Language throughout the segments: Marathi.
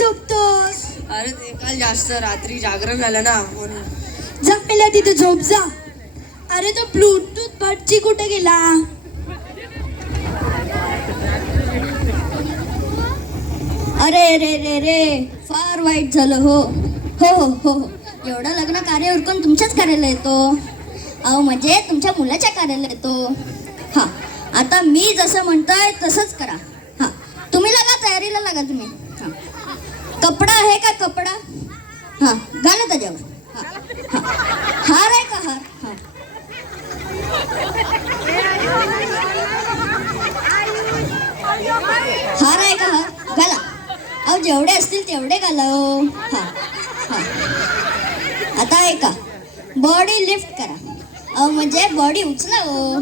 झोपतोस? अरे ते काल जास्त रात्री जागरण झालं ना म्हणून. जा पहिला तिथे झोप जा. अरे तो ब्लूटूथ बटची कुठे गेला? अरे रे रे रे, फार वाईट झालं. हो हो हो हो हो, एवढं लग्न कार्य उरकून तुमच्याच कार्याला येतो. अहो म्हणजे तुमच्या मुलाच्या कार्याला येतो. हां, आता मी जसं म्हणतोय तसंच करा. हां, तुम्ही लागा, तयारीला लागा तुम्ही. हां, कपडा आहे का कपडा? हां, घाला त्याच्यावर. हां हां, हार आहे का हार? हां, हार आहे का हार? घाला. अहो जेवढे असतील तेवढे घाला हो. हां हां, आता आहे का बॉडी लिफ्ट करा. अहो म्हणजे बॉडी उचला हो.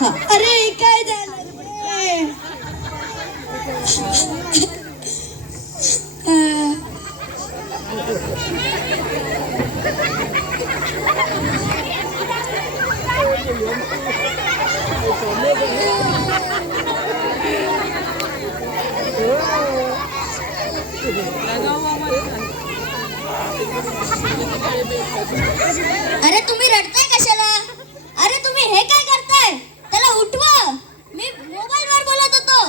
हां, अरे काय झालं रे? अरे तुम्ही रडताय कशाला? अरे तुम्ही हे काय करताय? त्याला उठवा. मी मोबाईलवर बोलत होतो.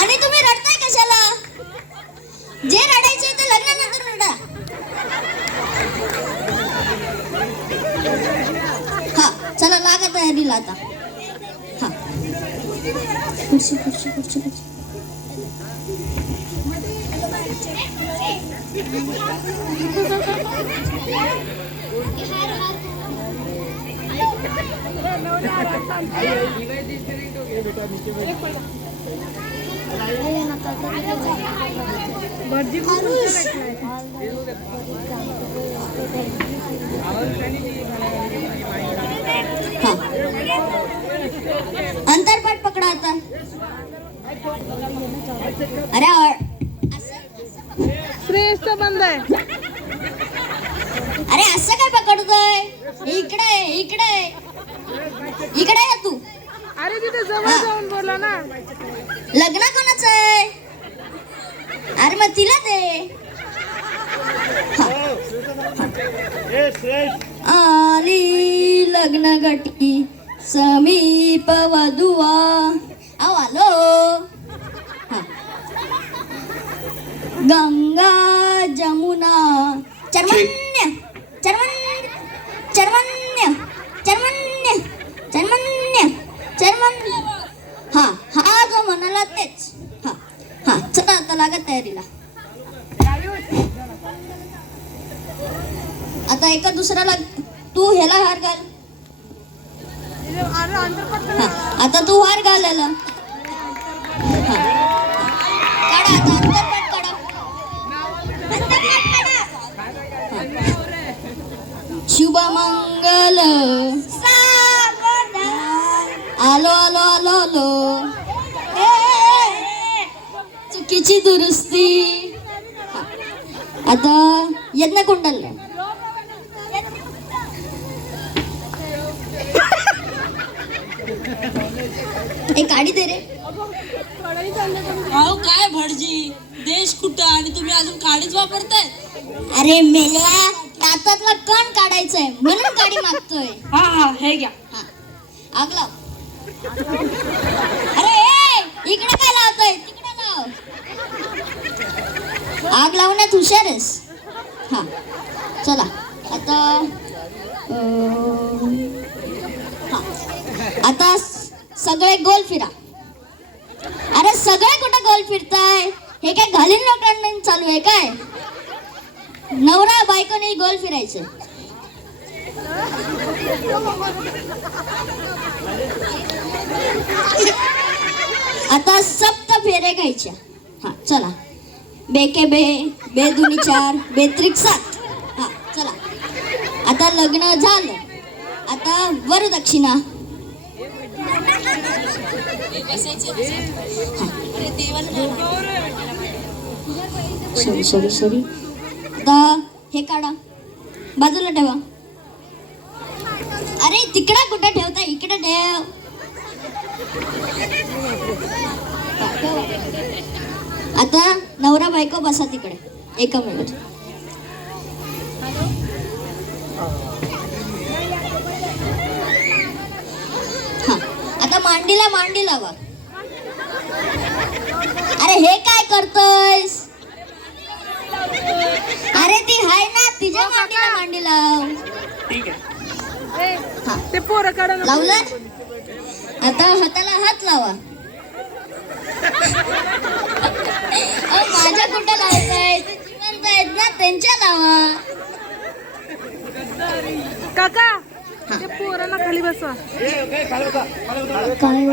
आणि तुम्ही रडताय कशाला? जे रडायचे ते लग्नानंतर रडा. हा, चला लागा तयारीला आता. हा, खुर्ची खुर्ची खुर्ची खुर्ची. अंतरपाठ पकडा आता. अरे श्रेष्ठ बंद आहे. अरे असं काय पकडतोय? इकडे इकडे इकडे ये तू. अरे तिथे जवळ जाऊन बोला ना. लग्न कोणाचं आहे? अरे मग तिला दे. आली लग्न गटी समीप वधुवा. अहो आलो. गंगा जमुना चर्मण्य चर्मण्य चर्मण्य चर्मण्य चर्मण्य चर्मण्य. हा हा जो म्हणाला तेच. हा हा, चला आता लागा तयारीला. आता एका दुसऱ्याला तू ह्याला हार घाल. हा, आता तू हार घालायला. हा, काढा आता अंतरपाठ काढा. शुभ मंगल आलो आलो आलो आलो. चुकीची दुरुस्ती. आता यज्ञ कुंडल. एक गाडी दे रे. अहो काय भटजी, देश कुठं आणि तुम्ही अजून काडीच वापरताय? अरे मेल्या, दातातला कण काढायचंय म्हणून गाडी मागतोय. हा हा, हे घ्या. हा, आग लाव. अरे ए, इकडे काय लावतोय? तिकडे लाव. आग लावण्यात हुशार आहेस. हा, चला आता हा, आता सगळे गोल फिरा. अरे सगळे कुठे गोल फिरताय? हे काय घालीन लोकांना चालू आहे काय? नवरा बायकोने गोल फिरायचं. आता सप्त फेरे घ्यायच्या. हा चला. बेके बे, बे दुनी 4, बेत्रिक 7. हा चला. आता लग्न झालं. आता वरदक्षिणा. Sorry sorry. आता हे काढा, बाजूला ठेवा. अरे तिकडे कुठे ठेवता? इकडे ठेव. आता नवरा बायको बसा तिकडे 1 मिनिट. हा आता मांडी लावा. अरे हे काय करतोयस? अरे ती हाय ना, तिच्या मांडी लाव. ठीक आहे. ए, हा ते पोरं काढा ना. लावलं. आता हाताला हात लावा. अहो, माझ्या कुठं लावताय? ते जिवंत आहेत ना, त्यांच्या लावा. काका ते पोरांना खाली बसवा. काय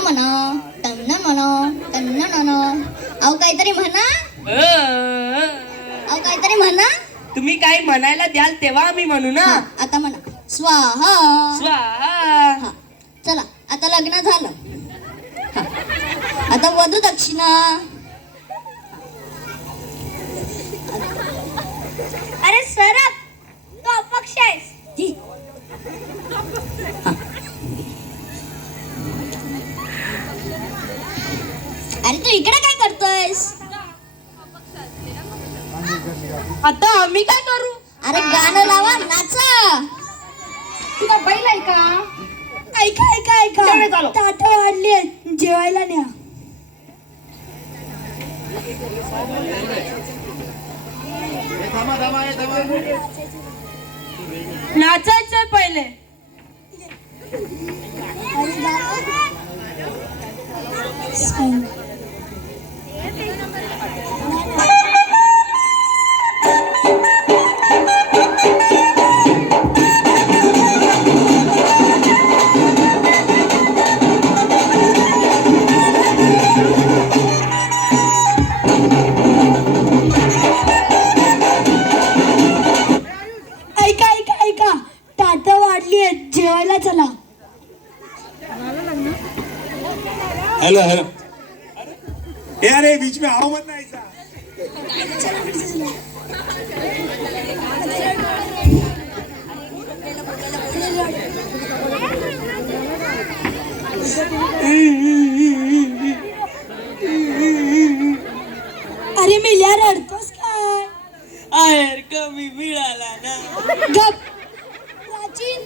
म्हणा टन्न. अहो काहीतरी म्हणा. काहीतरी म्हणा. तुम्ही काही म्हणायला द्याल तेव्हा आम्ही म्हणू ना. हा, आता म्हणा स्वाहा. स्वाहा. हा चला आता लग्न झालं. हा, आता वधू दक्षिणा. अरे सरप, तू अपक्ष आहेस. हा. अरे तू इकडे काय करतोयस? आता आम्ही काय करू? अरे गाणं लावा, नाचा. तुला बैल आहे का? ऐका ताटं वाढली जेवायला न्या. नाचायचं पहिले. ऐका ताटं वाढली जेवायला चला. हेलो ए अरे बीच में आओ मत ना ऐसा. अरे मिल्या रडतोस काय? आहेर कमी मिळाला ना. गप. प्राचीन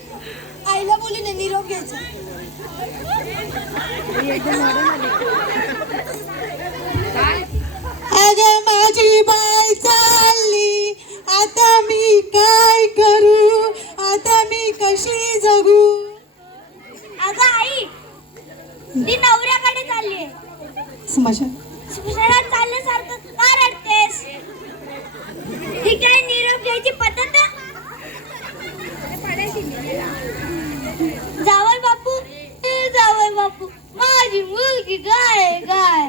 आईला बोलून निरोप घ्यायचा. अगं माझी बाई चालली, आता मी काय करू? आता मी कशी जगू? अगं आई, ती नवऱ्याकडे चालली. स्मशानात चालल्यासारखं का रडतेस? ही काय निरोप घ्यायची पद्धत? जावई बापू, माझी मुलगी काय काय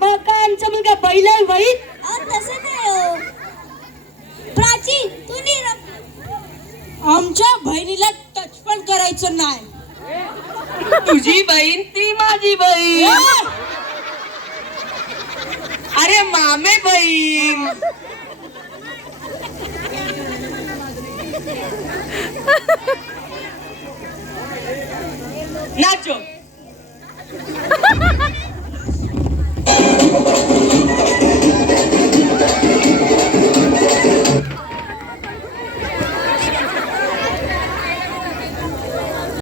मग काय आमचा मुलगा बैल आहे बाई? तसं नाही हो. प्राची तू निरोप. आमच्या बहिणीला टच पण करायचं नाही. तुझी बहीण ती माझी बहीण. अरे मामे बहीण. नाचो.